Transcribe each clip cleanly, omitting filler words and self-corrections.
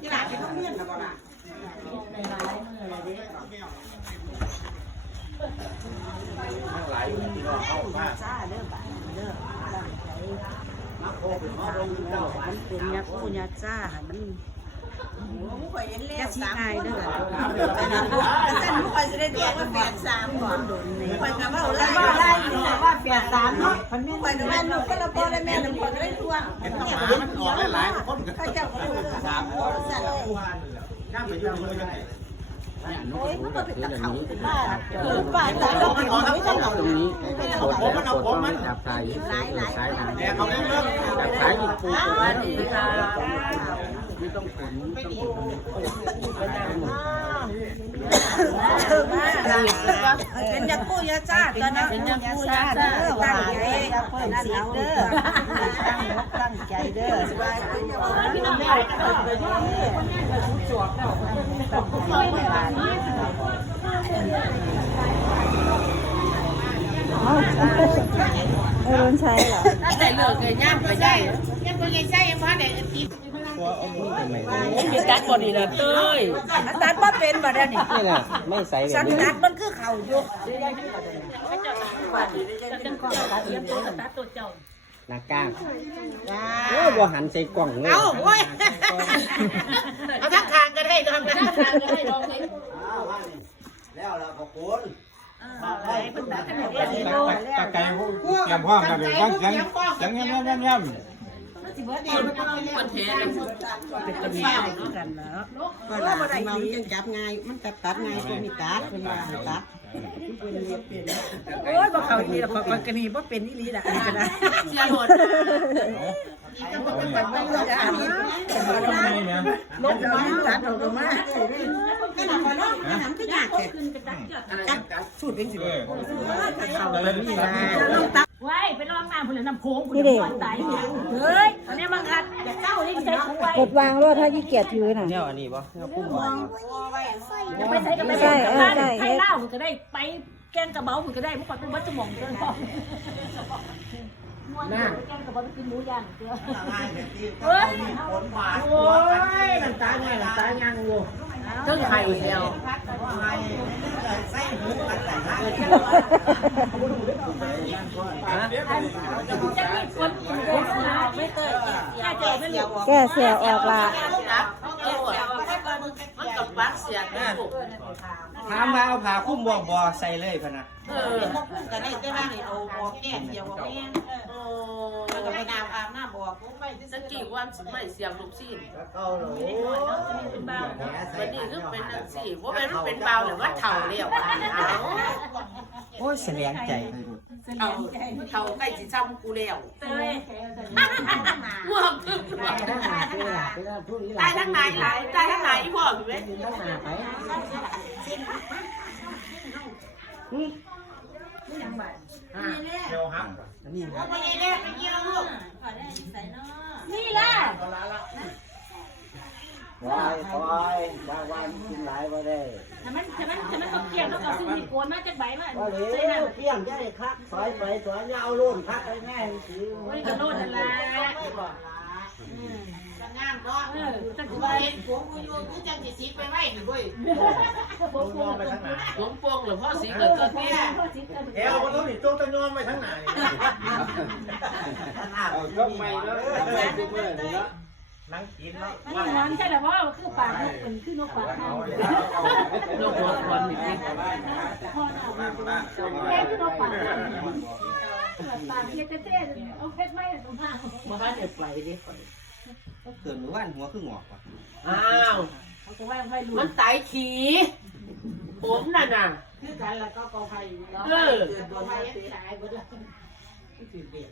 ที่หลานที่ต้องเลี้ยงนะบ่ล่ะในร้านมืออะไรเด้ทั้งหลายที่เราเข้ามาจ้าเด้อบ้านเด้อตั้งใจมาโคเป็นหม้อลงเจ้ามันเป็นยาคูยาจ้ามันจะชี้ง่ายเด้อแต่หนูไปจะได้เรียกว่า83บ่โดนนี่ไปกับว่าได้ว่า83เนาะมันมีไปกับแม่หนูก็ละบ่ได้แม่หนูก็ได้ทั่วเห็นหมามันออกหลายๆคนก็เจ้าก็ตามข้ามไปอยู่เลยยังไงโอ้ยมันก็เป็นตะเขาเป็นบ้าบ้าแต่เราไม่ต้องเอาตรงนี้ผมมันจับสายหลายแต่เขาไม่เลิกจับสายอยู่ปูไม่ต้องขนเป็นยาคู่ยาจ้าตอนนั้นเป็นยาคู่ยาจ้าตั้งใจเพิ่มเสียงเด้อตั้งใจเด้อสบายพี่น้องแม่ก็เลยจวบแล้วต้องคอยเวลาไม่รุนใช้เหรอแต่เลิกเลยย่ำไปได้ย่ำไปเลยใช่ยังพอได้ติดมีตัดบอดีนะเต้ยตัดบ่เป็นบ่ได้นี่นี่แหละไม่ใส่แบบนี้ตัดมันคือเข่าอยู่หน้ากลางโอ้บ่หันใส่กล่องเลยเอาโอ้ยเอาทักทางก็ได้ดองทักทางก็ได้ดองแล้วเราขอบคุณ ตาไก่เตรียมพร้อมกันเลยว่าเสียงย่ำมันเทเลยเป็นกระบี่กันแล้วก็หลานเราจะจับง่ายมันตัดง่ายก็มีตัดเป็นว่าตัดโอ้ยบ่เขาดีหรอกคนกระบี่บ่เป็นนี่ลีละอันนี้ก็ได้เสียหมดนี่ก็ต้องแบบว่าอันนี้ลบมาตัดออกมาขนาดว่าน้องขนาดที่ยากแค่สูตรเป็นสิเขาเลยนี่นะไว้ไปลองน้ำผลน้ำโค้งคุณจะตายเฮ้ยอันนี้มังคัดอย่าเจ้านี่ใส่ถุงไว้กดวางรถถ้ายี่เกียจถือน่ะเนี่ยอันนี้ป่ะเนี่ยพุ่งวางจะไปใส่กับไปใส่ใส่เหล้าคุณก็ได้ไปแกงกระเบาคุณก็ได้เมื่อก่อนเป็นวัดสมองเกินพอม้วนแกงกระเบาไปกินหมูย่างเดียวเฮ้ยโอ้ยน้ำตาไงน้ำตายังอยู่ต้องไข่เดียวใส่หมูกันแต่ละจะมีคนไม่เตยแก้เสียออกละมันกับบักเสียถามว่าเอาผ้าคลุ้มบ่ใส่เลยพะนะก็ได้แต่ว่าเอาบอกแก่เดียวบอกแม่แล้วก็ไปน้ำอาบน้ำบอกสักกี่วันไม่เสียงลูกซีนเอาเลยเป็นเบาวันนี้คือเป็นสี่ว่าเป็นเบาหรือว่าเถ่าเรียวโอ้ยเสียงใจเถ่าใกล้จิตซ้ำกูเรียวพวกตายทั้งไหนหลายตายทั้งไหนพวกอยู่ไหมเดี๋ยวฮักนี่ว่าไปเรียกไปเยี่ยมลูกนี่ล่ะคอยบางวันกินหลายบ่ได้แต่มันต้องเกี่ยวต้องเอาซึ่งมีโกนมาจากใบมาใส่น้ำเที่ยงจะได้คักซอยไปซอยยาวลุ่นคักไปแม่สิโอ้ยกระโดดอะไรงามก็จะกูเห็นผมกูอยู่กูจังสิสีไปไว้หนึ่งด้วยผมมองไปข้างหน้าผมปวงหรือพ่อสีเกิดตอนนี้เอวบนรถนี่ต้องตะยอนไปข้างหน้ายกไม่แล้วนั่งกินแล้วนี่นอนใช่หรือว่าคือปากเป็นคือนกปากข้าวนกหัวควันนี่พ่อหน้าแค่คือนกปากปากเจ๊เจ๊เอาเพชรไม่ตรงหน้ามาบ้านเด็กไปดิเกิดมือว่านหัวคืองอกว่ะอ้าวมันตายขี่ผมน่ะน่ะคือกันแล้วก็กอไผ่โดนไผ่ตายหมดแล้วคือเด็ก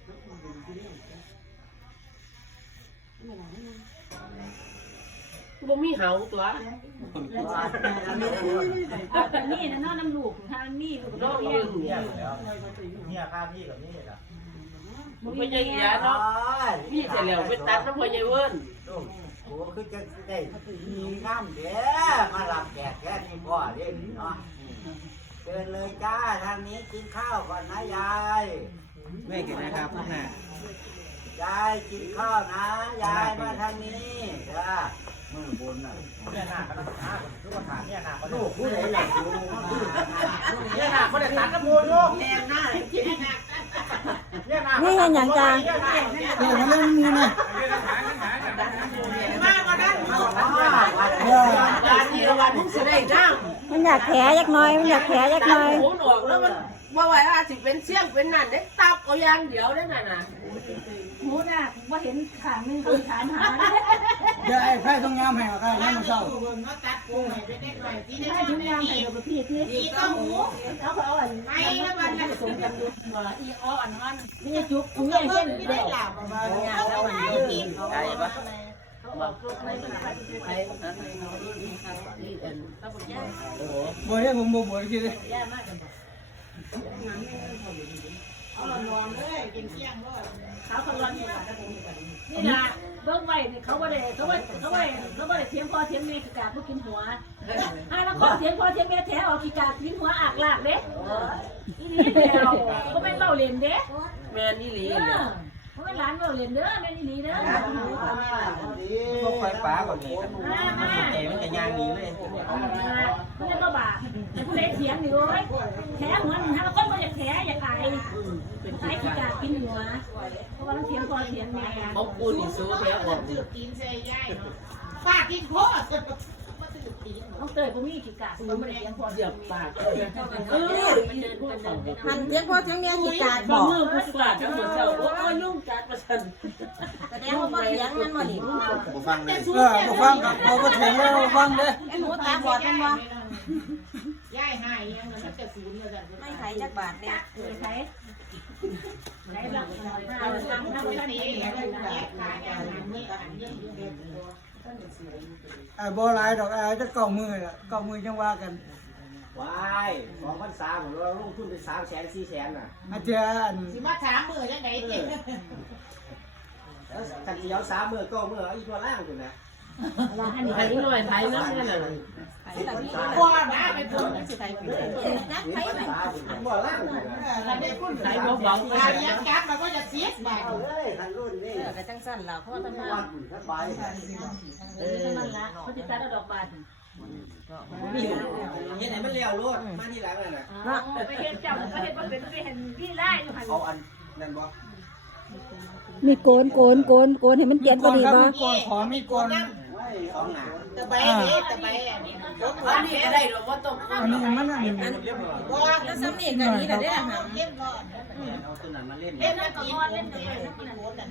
บ่มีเหาตัวนี่นะน้องน้ำลูกทางนี่น้องยืนเนี่ยข้าพี่กับนี่ล่ะมึงไม่ใช่ยาเนาะพี่จะเหลวไปตัดน้ำพอยายเวิร์นโอ้คือจะได้มีน้ำเด้มาหลับแกะแค่นี้พ่อเล่นเนาะเดินเลยจ้าทางนี้กินข้าวก่อนนะยายไม่กินนะครับแม่ย ยายกินข้าวนะยายมาทางนี้จ้ามือบนน่ะ เนี่ยหน้าก็ต้องหาทุกคนถามเนี่ยหน้าก็ ลูกผู้ใดอยากดู เนี่ยหน้าก็ได้ตัดน้ำมูลลูก แรงหน้าเจ๊หนัก เนี่ยหน้า นี่เห็นอย่างจ้า เดี๋ยวมันเรื่องนี้นะ มากกว่านั้นการที่วันพุ่งสิได้จ้าง มันอยากแผลยักหน้อยมันอยากแผลยักหน้อย หูออกแล้วมันว่าไหวว่าสิเป็นเสี่ยงเป็นนั่นได้ตับเอาอย่างเดียวได้นั่นน่ะ หมูน่ะว่าเห็นขางนึงเขาถามหา เดี๋ยวไอ้ไข่ต้องยามให้เอาไข่ให้มันเศร้า ให้ทุกอย่างให้เราไปพี่ที่นี่ก็หมูเขาเอาอันไอ้แล้วมันจะส่งกันดูอีอ้อนอ่อนนี่จุกถุงใหญ่เช่นเดียว ได้ปะ บ่ได้ผมบ่คิดเลย เขาคนร้อนนี่นะเบิ้งไว้เนี่ยเขาว่าได้เขาว่าเทียมพ่อเทียมแม่กีกาผู้กินหัวถ้าแล้วก็เทียมพ่อเทียมแม่แถวเอากีกากินหัวอากลากเด้อีนี่เดียวก็ไม่เล่าเล่นเด้ แม่นี่หลี เขาไม่ร้านเล่าเล่นเด้อแม่นี่เด้อ พวกไฟฟ้าก่อนนี่แต่มันจะยางนี้เลย เขาจะมาบ่าแต่ผู้เล่นเสียงอยู่เลยแถหัวถ้าเราคนมาอยากแถอยากไก่ไอ้กีกากินหัวเพราะว่าเทียมพ่อเทียมแม่ เขาปูนี่ซื้อไปออก ต้องเตยก็มีกีกาเขาไม่ได้เทียมพ่อ เสียบปาก หันเทียงพ่อเทียงแม่กีกา บ่มือผู้ฝาดทั้งหมดเจ้าโอ้ยยุ่งจัดประชัน แสดงว่าเทียงมันบ่นี่ บ่ฟังเลยบ่ฟังครับบ่ถึงแล้วบ่ฟังเด้ ไอ้หมูตาบอดมันบ่ ย่ายหายยังมันจะศูนย์เลย ไม่ขายจักบาทเนี่ย ใช้ใช้แบบเราทำท่านี้ ไอ้บ่หลายดอกไอ้จะ9มื้อล่ะ9มื้อจังว่ากัน ว้าย2พรรษาผมเราลงทุนไป300,000 400,000น่ะ อาเทียอัน สิมาถามมือยังไงเจ๊ แล้วกันเดียว3มื้อก็มื้ออีกตัวล่างอยู่นะ อันนี้อันนี้หน่อยไทยเนาะนี่แหละ พ่อนะไปพูดสิไทย นักไผไหน บ่ล่างอยู่นะ ไทยบ่บอกไป เลี้ยงกัดเราก็จะเสียบาท เอาเลยทันรุ่นนี่ ก็จังซั่นล่ะเพราะว่าทั้ง วั บ้าน นสบาย มันละเขาจะตัดดอกบาน เฮ็ดให้มันเร็วโลดมาที่หลังนั่นน่ะ ไปเห็นเจ้าก็เห็นว่าเป็นไปเห็นพี่ไล่อยู่หัน เอาอันนั่นบ่ มีโกนให้มันเตียนบ่ดีบ่ ขอมีก่อน ของหนา ตะไบนี่ตะไบอันนี้ อันนี้ได้หรอว่าต้อง อันนี้มันอันนี้ เรียบร้อย บ่แล้วซ้ำนี่กันนี้ก็ได้หา เอาตัวนั้นมาเล่น เล่นแล้วก็เล่นกัน